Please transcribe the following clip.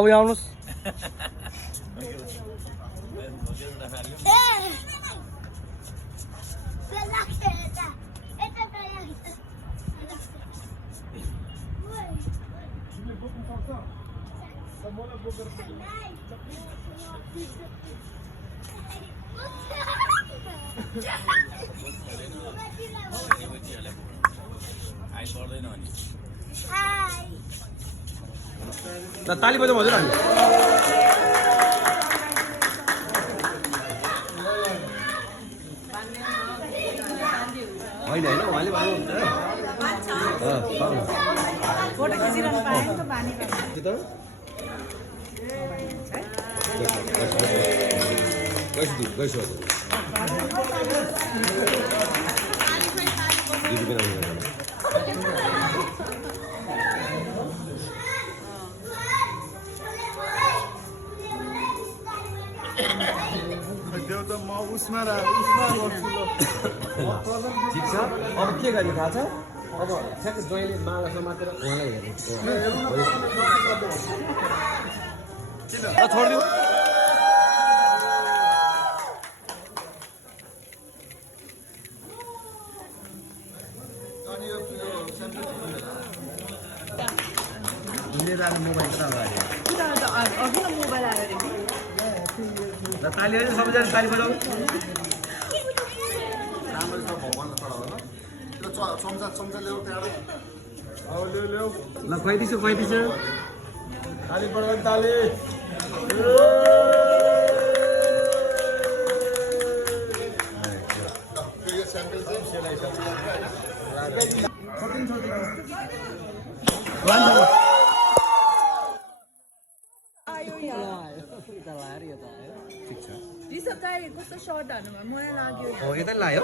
अब आउनुहोस् ताली बजाउँ हजुर हामी होइन होइन उहाँले फोटो खिचिरहनु पाएँ नि त पानी त्यो त म उसमा ठिक छ अब के गर्ने थाहा छ अब ठ्याक्कै ज्वाइँले माला समातेर उहाँलाई हेर्नु छोडिदिउँ मोबाइल अघि मोबाइल आयो अरे ताली अहिले सबैजना ताली बजाउनु चम्चा ल्याऊ त्यहाँबाट ल्याऊ ल खुवाइदिन्छु ताली बढाउ ताली कस्तो सर्ट हाल्नुमा मलाई लाग्यो यता लायो